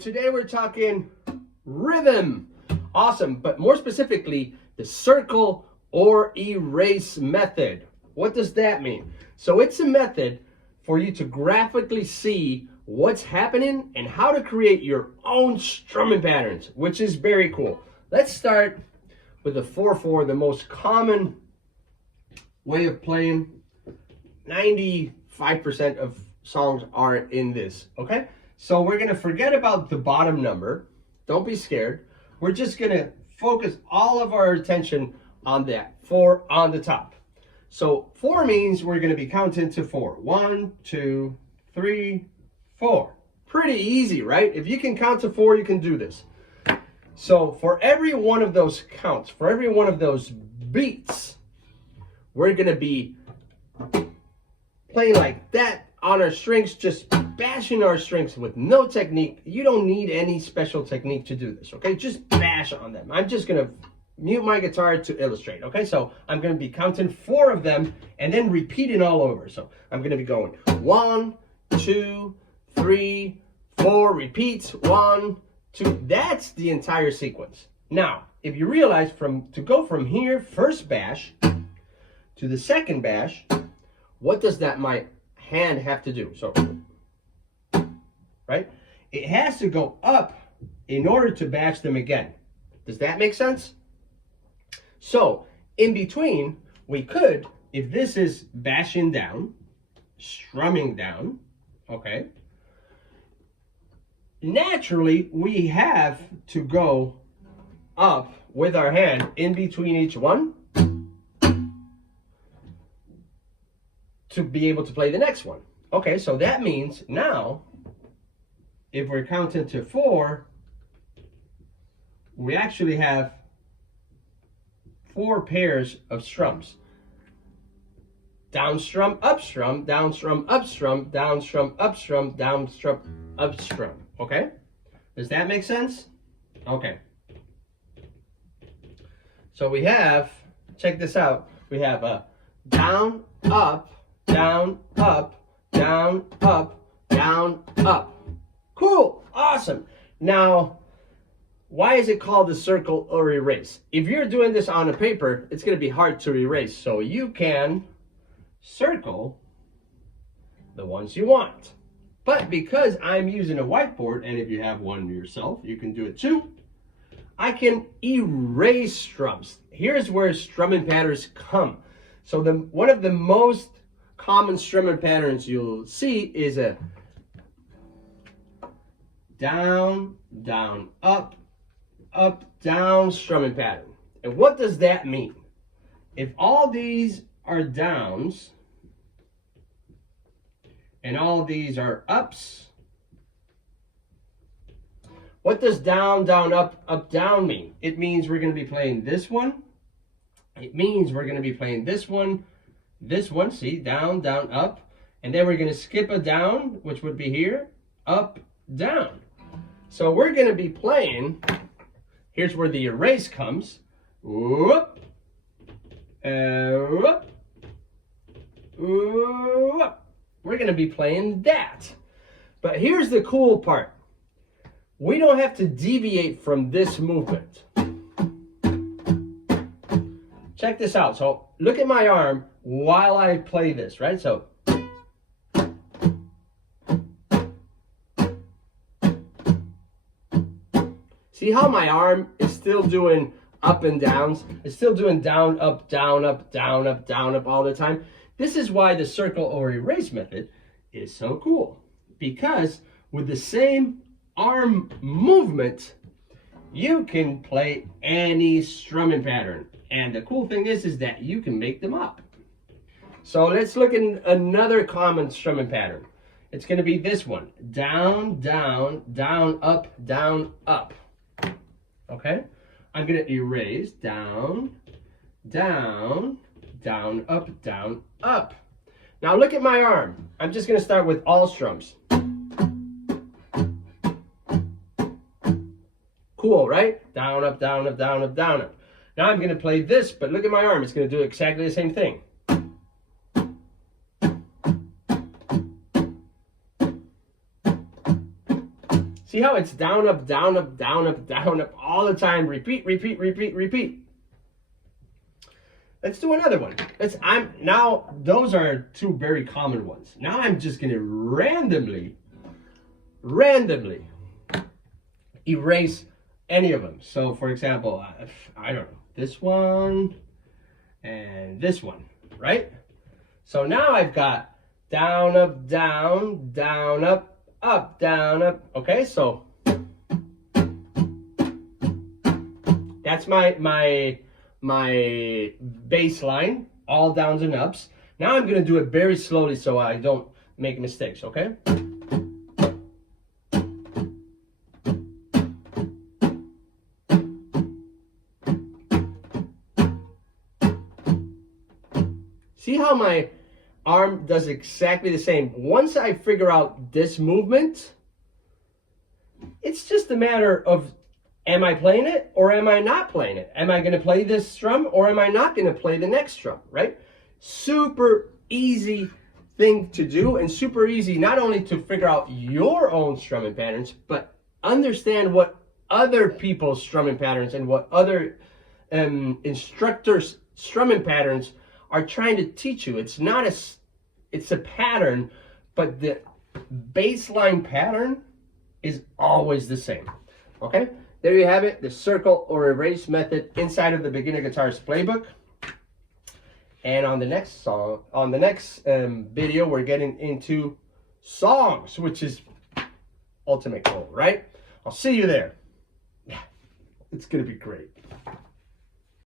Today we're talking rhythm. Awesome, but more specifically, the circle or erase method. What does that mean? So it's a method for you to graphically see what's happening and how to create your own strumming patterns, which is very cool. Let's start with the 4/4, the most common way of playing. 95% of songs are in this, okay? So we're gonna forget about the bottom number. Don't be scared. We're just gonna focus all of our attention on that 4 on the top. So 4 means we're gonna be counting to 4. 1, 2, 3, 4. Pretty easy, right? If you can count to 4, you can do this. So for every one of those counts, for every one of those beats, we're gonna be playing like that on our strings, just bashing our strings with no technique. You don't need any special technique to do this, okay? Just bash on them. I'm just gonna mute my guitar to illustrate, okay? So I'm gonna be counting 4 of them and then repeating all over. So I'm gonna be going 1, 2, 3, 4, repeats, 1, 2. That's the entire sequence. Now, if you realize to go from here, first bash, to the second bash, what does that my hand have to do? So, right? It has to go up in order to bash them again. Does that make sense? So, in between, we could, if this is bashing down, strumming down, okay? Naturally, we have to go up with our hand in between each one to be able to play the next one. Okay, so that means now, if we're counting to 4, we actually have 4 pairs of strums. Down strum, up strum, down strum, up strum, down strum, up strum, down strum, up strum. Okay? Does that make sense? Okay. So we have, check this out, we have a down, up, down, up, down, up, down, up. Cool, awesome. Now, why is it called the circle or erase? If you're doing this on a paper, it's gonna be hard to erase. So you can circle the ones you want. But because I'm using a whiteboard, and if you have one yourself, you can do it too, I can erase strums. Here's where strumming patterns come. So one of the most common strumming patterns you'll see is a down, down, up, up, down strumming pattern. And what does that mean? If all these are downs and all these are ups, what does down, down, up, up, down mean? It means we're going to be playing this one. It means we're going to be playing this one, see, down, down, up. And then we're going to skip a down, which would be here, up, down. So we're going to be playing, here's where the erase comes. Whoop, whoop, whoop. We're going to be playing that. But here's the cool part. We don't have to deviate from this movement. Check this out. So look at my arm while I play this, right? So see how my arm is still doing up and downs? It's still doing down, up, down, up, down, up, down, up all the time. This is why the circle or erase method is so cool. Because with the same arm movement, you can play any strumming pattern. And the cool thing is that you can make them up. So let's look at another common strumming pattern. It's going to be this one. Down, down, down, up, down, up. Okay? I'm going to erase down, down, down, up, down, up. Now look at my arm. I'm just going to start with all strums. Cool, right? Down, up, down, up, down, up, down, up. Now I'm going to play this, but look at my arm. It's going to do exactly the same thing. See how it's down, up, down, up, down, up, down, up all the time. Repeat, repeat, repeat, repeat. Let's do another one. Now those are two very common ones. Now I'm just gonna randomly erase any of them. So for example, I don't know, this one and this one, right? So now I've got down, up, down, down, up, up, down, up. Okay, so that's my bass line, all downs and ups. Now I'm gonna do it very slowly so I don't make mistakes, okay? See how my arm does exactly the same? Once I figure out this movement, it's just a matter of, am I playing it or am I not playing it? Am I going to play this strum or am I not going to play the next strum, right? Super easy thing to do, and super easy not only to figure out your own strumming patterns, but understand what other people's strumming patterns and what other instructors' strumming patterns are trying to teach you. It's a pattern, but the baseline pattern is always the same. Okay, there you have it, the circle or erase method inside of the Beginner Guitarist Playbook. And on the next video, we're getting into songs, which is ultimate goal, right? I'll see you there. Yeah, it's gonna be great.